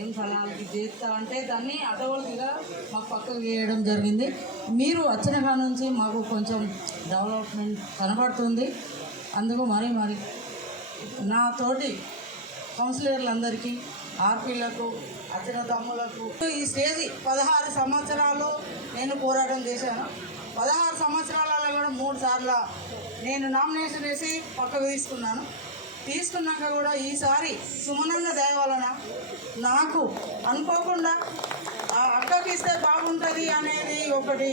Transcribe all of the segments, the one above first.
ఏం సలహాలకి చేస్తా అంటే దాన్ని అటవల్గా మాకు పక్కకు వేయడం జరిగింది. మీరు వచ్చిన కాడ నుంచి మాకు కొంచెం డెవలప్మెంట్ కనబడుతుంది. అందుకు మరి మరి నా తోటి కౌన్సిలర్లందరికీ ఆర్పీలకు అచ్చిన తమ్ములకు ఈ స్టేజ్ పదహారు సంవత్సరాలు నేను పోరాటం చేశాను. పదహారు సంవత్సరాలలో కూడా మూడు సార్లు నేను నామినేషన్ వేసి పక్కకు తీసుకున్నాను. తీసుకున్నాక కూడా ఈసారి సుమనంద దయ వలన నాకు అనుకోకుండా ఆ అక్కకి ఇస్తే బాగుంటుంది అనేది ఒకటి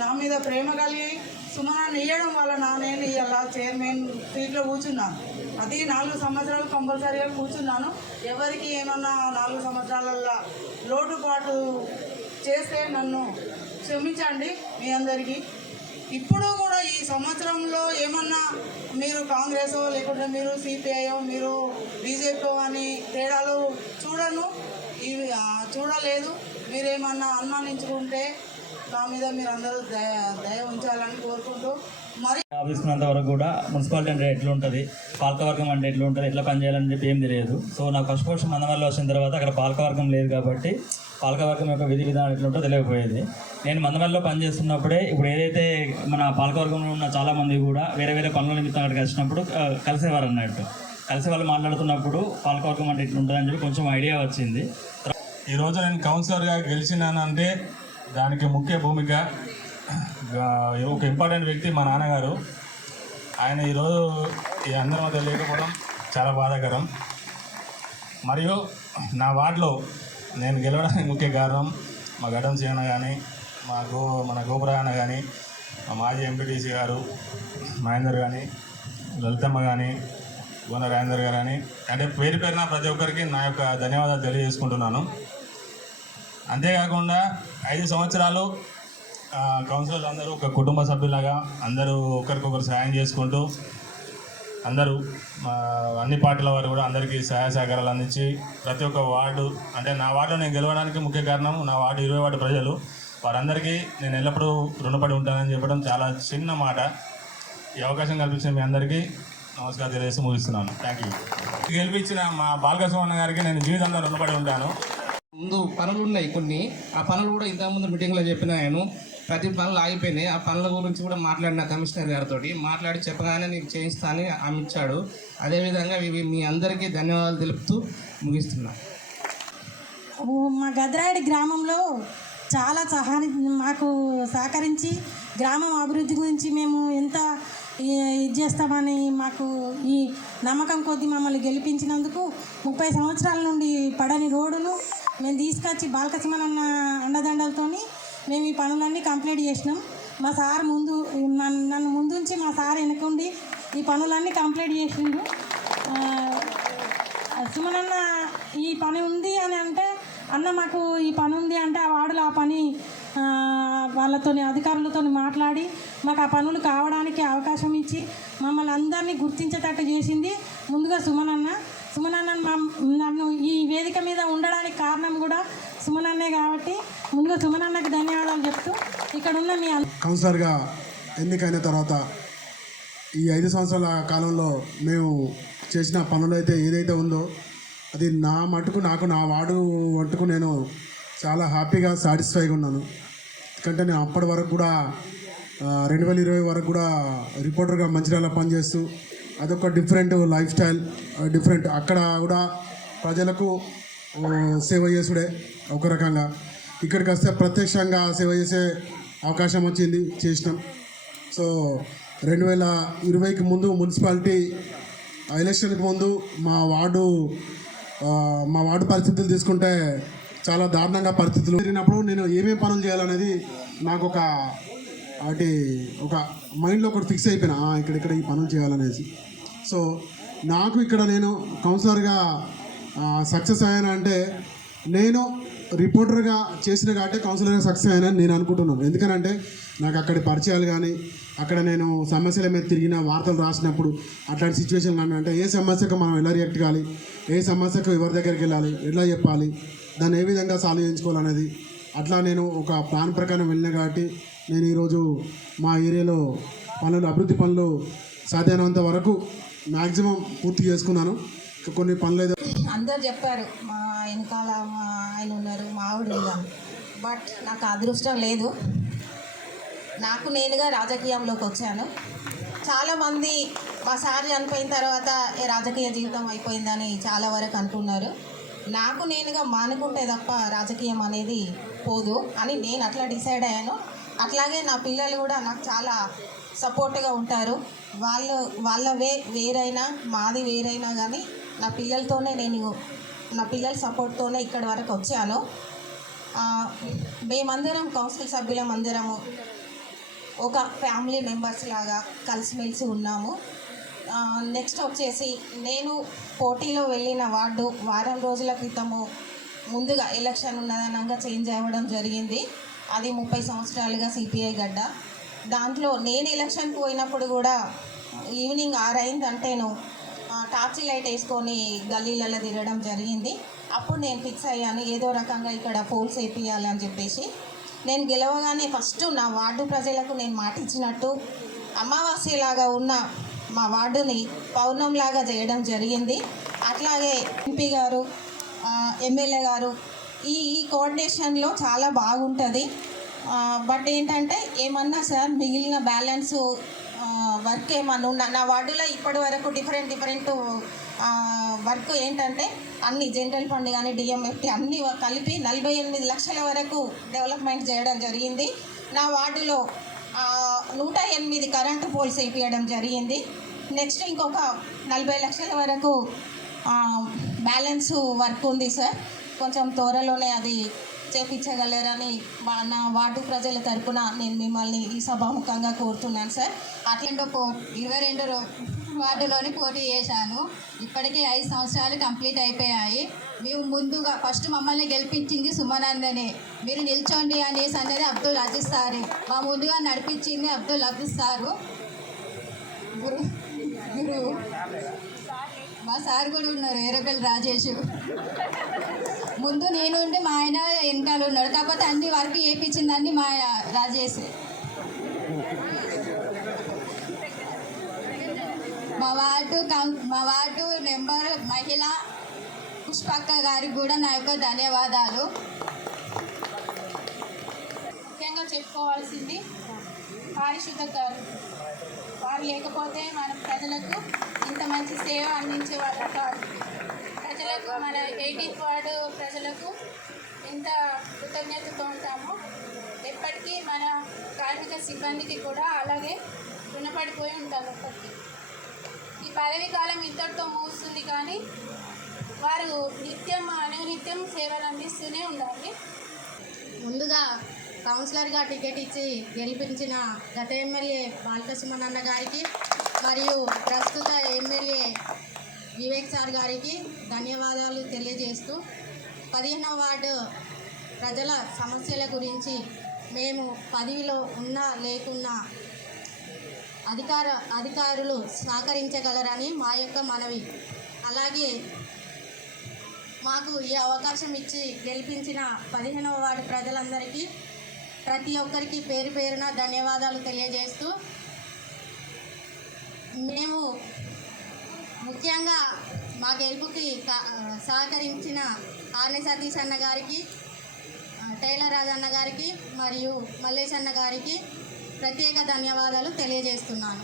నా మీద ప్రేమ కలిగి సుమనాన్ని ఇవ్వడం వలన నేను ఇలా చైర్మన్ సీట్లో కూర్చున్నాను. అది నాలుగు సంవత్సరాలు కంపల్సరీగా కూర్చున్నాను. ఎవరికి ఏమన్నా నాలుగు సంవత్సరాలల్లో లోటుపాటు చేస్తే నన్ను క్షమించండి మీ అందరికీ. ఇప్పుడు కూడా ఈ సంవత్సరంలో ఏమన్నా మీరు కాంగ్రెస్ లేకుంటే మీరు సిపిఐఓ మీరు బీజేపీ అని తేడాలు చూడను? ఇవి చూడలేదు. మీరేమన్నా అనుమానించుకుంటే నా మీద మీరు అందరూ దయ దయ ఉంచాలని కోరుకుంటూ మరి ఆఫీస్ వరకు కూడా మున్సిపాలిటీ అంటే ఎట్లా ఉంటుంది పాలకవర్గం అంటే ఎట్లా ఉంటుంది ఎట్లా పనిచేయాలని చెప్పి ఏం తెలియదు. సో నాకు ఫస్ట్ ఫస్ట్ మందమల్లి వచ్చిన తర్వాత అక్కడ పాలకవర్గం లేదు కాబట్టి పాలకవర్గం యొక్క విధి విధానం ఎట్లా ఉంటుందో తెలియకపోయేది. నేను మందమల్లిలో పనిచేస్తున్నప్పుడే ఇప్పుడు ఏదైతే మన పాలకవర్గంలో ఉన్న చాలామంది కూడా వేరే వేరే పనుల నిమిత్తం అక్కడికి వచ్చినప్పుడు కలిసేవారు అన్నట్టు. కలిసి వాళ్ళు మాట్లాడుతున్నప్పుడు పాలకవర్గం అంటే ఎట్లా ఉంటుంది అని చెప్పి కొంచెం ఐడియా వచ్చింది. ఈరోజు నేను కౌన్సిలర్గా గెలిచినానంటే దానికి ముఖ్య భూమిక ఒక ఇంపార్టెంట్ వ్యక్తి మా నాన్నగారు. ఆయన ఈరోజు ఈ అందరి మధ్య లేకపోవడం చాలా బాధాకరం. మరియు నా వార్డులో నేను గెలవడానికి ముఖ్య కారణం మా గడం సేన కానీ మా గో మన గోపురాయన కానీ మా మాజీ ఎంపీటీసీ గారు మహేందర్ కానీ లలితమ్మ కానీ గోన రాజేందర్ గారు కానీ అంటే పేరు పేరున ప్రతి ఒక్కరికి నా యొక్క ధన్యవాదాలు తెలియజేసుకుంటున్నాను. అంతేకాకుండా ఐదు సంవత్సరాలు ఆ, అందరూ ఒక కుటుంబ సభ్యులాగా అందరూ ఒకరికొకరు సహాయం చేసుకుంటూ అందరూ అన్ని పార్టీల వారు కూడా అందరికీ సహాయ సహకారాలు అందించి ప్రతి ఒక్క వార్డు అంటే నా వార్డులో నేను గెలవడానికి ముఖ్య కారణం నా వార్డు ఇరవై వార్డు ప్రజలు. వారందరికీ నేను ఎల్లప్పుడూ రుణపడి ఉంటానని చెప్పడం చాలా చిన్న మాట. ఈ అవకాశం కల్పించిన మీ అందరికీ నమస్కారం తెలియజేసి ముగిస్తున్నాను. థ్యాంక్ యూ గెలిపించిన మా బాలకృష్ణ గారికి నేను జీవితంలో రుణపడి ఉంటాను. ముందు పనులు ఉన్నాయి కొన్ని. ఆ పనులు కూడా ఇంతకుముందు మీటింగ్లో చెప్పిన నేను. ప్రతి పనులు ఆగిపోయినాయి. ఆ పనుల గురించి కూడా మాట్లాడిన కమిషనర్ గారితో మాట్లాడి చెప్పగానే నీకు చేయిస్తానని ఆమె ఇచ్చాడు. అదేవిధంగా ఇవి మీ అందరికీ ధన్యవాదాలు తెలుపుతూ ముగిస్తున్నా. మా గద్రాడి గ్రామంలో చాలా సహాని మాకు సహకరించి గ్రామం అభివృద్ధి గురించి మేము ఎంత ఇది చేస్తామని మాకు ఈ నమ్మకం కొద్ది మమ్మల్ని గెలిపించినందుకు ముప్పై సంవత్సరాల నుండి పడని రోడ్డును మేము తీసుకొచ్చి బాలకసిమనన్న అండదండలతోని మేము ఈ పనులన్నీ కంప్లీట్ చేసినాం. మా సార్ ముందు నన్ను ముందుంచి మా సార్ వెనుకుండి ఈ పనులన్నీ కంప్లీట్ చేసిండు. సుమనన్న ఈ పని ఉంది అని అంటే అన్న మాకు ఈ పని ఉంది అంటే ఆ వాడులు ఆ పని వాళ్ళతో వాళ్ళతోని అధికారులతో మాట్లాడి మాకు ఆ పనులు కావడానికి అవకాశం ఇచ్చి మమ్మల్ని అందరినీ గుర్తించేటట్టు చేసింది ముందుగా సుమనన్న. సుమనన్న మా నన్ను ఈ వేదిక మీద ఉండడానికి కారణం కూడా సుమనన్నే కాబట్టి ముందుగా సుమనన్నకి ధన్యవాదాలు చెప్తూ ఇక్కడ ఉన్న మీ కౌన్సిలర్గా ఎన్నికైన తర్వాత ఈ ఐదు సంవత్సరాల కాలంలో మేము చేసిన పనులు అయితే ఏదైతే ఉందో అది నా మటుకు నాకు నా వాడు మటుకు నేను చాలా హ్యాపీగా సాటిస్ఫైగా ఉన్నాను. ఎందుకంటే నేను అప్పటి వరకు కూడా రెండు వేల ఇరవై వరకు కూడా రిపోర్టర్గా మంచిర్యాల పనిచేస్తూ అదొక డిఫరెంట్ లైఫ్ స్టైల్ డిఫరెంట్ అక్కడ కూడా ప్రజలకు సేవ చేసుడే ఒక రకంగా. ఇక్కడికి వస్తే ప్రత్యక్షంగా సేవ చేసే అవకాశం వచ్చింది చేసినాం. సో రెండు వేల ఇరవైకి ముందు మున్సిపాలిటీ ఎలక్షన్కి ముందు మా వార్డు మా వార్డు పరిస్థితులు తీసుకుంటే చాలా దారుణంగా పరిస్థితులు. తిరిగినప్పుడు నేను ఏమేమి పనులు చేయాలనేది నాకు ఒక అటు ఒక మైండ్లో ఒకటి ఫిక్స్ అయిపోయినా ఇక్కడ ఇక్కడ ఈ పనులు చేయాలనేసి. సో నాకు ఇక్కడ నేను కౌన్సిలర్గా సక్సెస్ అయ్యాను అంటే నేను రిపోర్టర్గా చేసిన కాబట్టి కౌన్సిలర్గా సక్సెస్ అయ్యానని నేను అనుకుంటున్నాను. ఎందుకనంటే నాకు అక్కడి పరిచయాలు కానీ అక్కడ నేను సమస్యల మీద తిరిగిన వార్తలు రాసినప్పుడు అట్లాంటి సిచ్యువేషన్లు కానీ అంటే ఏ సమస్యకు మనం ఎలా రియాక్ట్ కావాలి? ఏ సమస్యకు ఎవరి దగ్గరికి వెళ్ళాలి? ఎట్లా చెప్పాలి? దాన్ని ఏ విధంగా సాల్వ్ చేయించుకోవాలనేది అట్లా నేను ఒక ప్లాన్ ప్రకారం వెళ్ళిన కాబట్టి నేను ఈరోజు మా ఏరియాలో పనులు అభివృద్ధి పనులు సాధ్యమైనంత వరకు మ్యాక్సిమం పూర్తి చేసుకున్నాను. కొన్ని పనులు అందరు చెప్పారు మా వెనకాల మా ఆయన ఉన్నారు మా ఆవిడ ఉందని బట్ నాకు అదృష్టం లేదు. నాకు నేనుగా రాజకీయంలోకి వచ్చాను. చాలామంది మా సార్ చనిపోయిన తర్వాత ఏ రాజకీయ జీవితం అయిపోయిందని చాలా వరకు అంటున్నారు. నాకు నేనుగా మానుకుంటే తప్ప రాజకీయం అనేది పోదు అని నేను అట్లా డిసైడ్ అయ్యాను. అట్లాగే నా పిల్లలు కూడా నాకు చాలా సపోర్ట్గా ఉంటారు. వాళ్ళు వాళ్ళ వే వేరైనా మాది వేరైనా కానీ నా పిల్లలతోనే నేను నా పిల్లల సపోర్ట్తోనే ఇక్కడ వరకు వచ్చాను. మేమందరం కౌన్సిల్ సభ్యులం అందరము ఒక ఫ్యామిలీ మెంబర్స్ లాగా కలిసిమెలిసి ఉన్నాము. నెక్స్ట్ వచ్చేసి నేను పోటీలో వెళ్ళిన వార్డు వారం రోజుల క్రితము ముందుగా ఎలక్షన్ ఉన్నదనంగా చేంజ్ అవ్వడం జరిగింది. అది ముప్పై సంవత్సరాలుగా సిపిఐ గడ్డ. దాంట్లో నేను ఎలక్షన్కి పోయినప్పుడు కూడా ఈవినింగ్ ఆరైందంటేను టార్చ్ లైట్ వేసుకొని గల్లీలలో తిరగడం జరిగింది. అప్పుడు నేను ఫిక్స్ అయ్యాను ఏదో రకంగా ఇక్కడ పోల్స్ వేపియాలి అని చెప్పేసి. నేను గెలవగానే ఫస్ట్ నా వార్డు ప్రజలకు నేను మాట ఇచ్చినట్టు అమావాస్యలాగా ఉన్న మా వార్డుని పౌర్ణంలాగా చేయడం జరిగింది. అట్లాగే ఎంపీ గారు ఎమ్మెల్యే గారు ఈ ఈ కోఆర్డినేషన్లో చాలా బాగుంటుంది. బట్ ఏంటంటే ఏమన్నా సార్ మిగిలిన బ్యాలెన్స్ వర్క్ ఏమన్నా ఉన్నా నా వార్డులో ఇప్పటి వరకు డిఫరెంట్ డిఫరెంట్ వర్క్ ఏంటంటే అన్ని జనరల్ ఫండ్ కానీ డిఎంఎఫ్టీ అన్ని కలిపి నలభై ఎనిమిది లక్షల వరకు డెవలప్మెంట్ చేయడం జరిగింది. నా వార్డులో నూట ఎనిమిది కరెంటు పోల్స్ వేయించడం జరిగింది. నెక్స్ట్ ఇంకొక నలభై లక్షల వరకు బ్యాలెన్స్ వర్క్ ఉంది సార్. కొంచెం త్వరలోనే అది చేపించగలరని మా నా వార్డు ప్రజల తరపున నేను మిమ్మల్ని ఈ సభాముఖంగా కోరుతున్నాను సార్. అట్లా పో ఇరవై రెండు వార్డులోని పోటీ చేశాను. ఇప్పటికీ ఐదు సంవత్సరాలు కంప్లీట్ అయిపోయాయి. మేము ముందుగా ఫస్ట్ మమ్మల్ని గెలిపించింది సుమనందని. మీరు నిల్చోండి అనేసి అన్నది అబ్దుల్ అజీజ్ సార్. మా ముందుగా నడిపించింది అబ్దుల్ అజీజ్ సారు. గురు గురువు మా సార్ కూడా ఉన్నారు. ఏరోపల్లి రాజేష్. ముందు నేను ఉండి మా ఆయన వెనకాల ఉన్నాడు. కాకపోతే అన్ని వర్క్ చేయించిందండి మా రాజేష్. మా వార్డు మా వార్డు నెంబర్ మహిళ పుష్పక్క గారికి కూడా నా యొక్క ధన్యవాదాలు. ముఖ్యంగా చెప్పుకోవాల్సింది పారిశుద్ధ గారు. వారు లేకపోతే మన ప్రజలకు ఇంత మంచి సేవ అందించేవారు కాదు ప్రజలకు మన ఎయిటీన్త్ వార్డు ప్రజలకు ఎంత కృతజ్ఞతతో ఉంటామో ఎప్పటికీ మన కార్మిక సిబ్బందికి కూడా అలాగే రుణపడిపోయి ఉంటాము ఎప్పటికీ ఈ పదవి కాలం ఇంతటితో ముగుస్తుంది కానీ వారు నిత్యం అనునిత్యం సేవలు అందిస్తూనే ఉండాలి. ముందుగా కౌన్సిలర్గా టికెట్ ఇచ్చి గెలిపించిన గత ఎమ్మెల్యే బాలకృష్ణ నాన్న గారికి మరియు ప్రస్తుత ఎమ్మెల్యే వివేక్ సార్ గారికి ధన్యవాదాలు తెలియజేస్తూ పదిహేనవ వార్డు ప్రజల సమస్యల గురించి మేము పదవిలో ఉన్నా లేకున్నా అధికార అధికారులు సహకరించగలరని మా యొక్క మనవి. అలాగే మాకు ఈ అవకాశం ఇచ్చి గెలిపించిన పదిహేనవ వార్డు ప్రజలందరికీ ప్రతి ఒక్కరికి పేరు పేరున ధన్యవాదాలు తెలియజేస్తూ మేము ముఖ్యంగా మా గెలుపుకి సహకరించిన ఆర్నే సతీష్ అన్న గారికి టైలర్ టైలర్ రాజన్న గారికి మరియు మల్లేష్ అన్న గారికి ప్రత్యేక ధన్యవాదాలు తెలియజేస్తున్నాను.